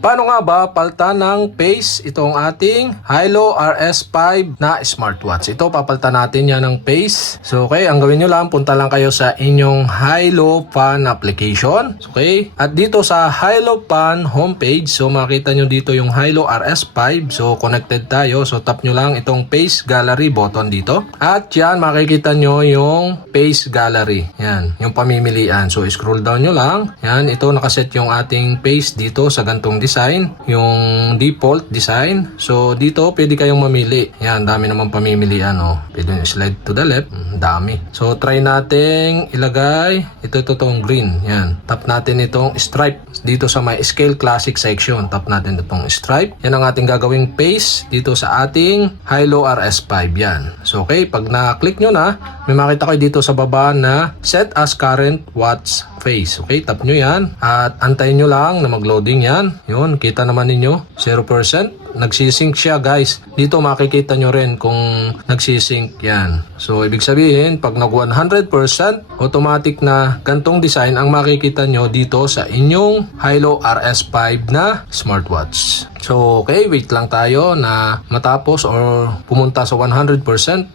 Paano nga ba palitan ng pace itong ating Hilo RS5 na smartwatch? Ito, papalitan natin yan ng pace. So, okay, ang gawin nyo lang, punta lang kayo sa inyong Hilo Pan application. Okay, at dito sa Hilo Pan homepage, so makita nyo dito yung Hilo RS5. So, connected tayo. So, tap nyo lang itong pace gallery button dito. At yan, makikita nyo yung pace gallery. Yan, yung pamimilian. So, scroll down nyo lang. Yan, ito nakaset yung ating pace dito sa gantong design, yung default design. So dito pwede kayong mamili. Yan, dami naman pamimilian, oh. Pwede nyo slide to the left, dami. So try nating ilagay ito tong green. Yan, tap natin itong stripe dito sa may scale classic section. Tap natin itong stripe. Yan ang ating gagawing pace dito sa ating Hilo RS5. Yan. So okay, pag na-click nyo na, may makita kayo dito sa baba na set as current watch face. Okay, tap nyo yan at antayin nyo lang na mag-loading yan. Yun, kita naman ninyo 0%. Nagsisync siya, guys. Dito makikita nyo rin kung nagsisync yan. So ibig sabihin, pag nag 100%, automatic na gantong design ang makikita nyo dito sa inyong Hilo RS5 na smartwatch. So okay, wait lang tayo na matapos or pumunta sa 100%.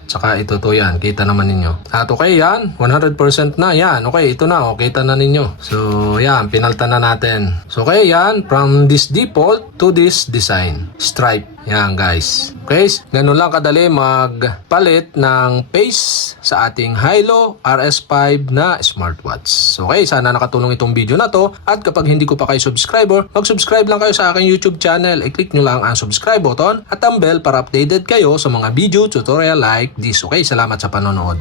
Saka ito to yan, kita naman ninyo. At okay yan, 100% na yan. Okay, ito na, kita na ninyo. So yan, pinalta na natin. So okay yan, from this default to this design. Stripe. Yan guys. Okay, ganun lang kadali magpalit ng pace sa ating Hilo RS5 na smartwatch. So, okay, sana nakatulong itong video na to. At kapag hindi ko pa kayo subscriber, mag-subscribe lang kayo sa aking YouTube channel. I-click nyo lang ang subscribe button at ang bell para updated kayo sa mga video tutorial like this. Okay, salamat sa panonood.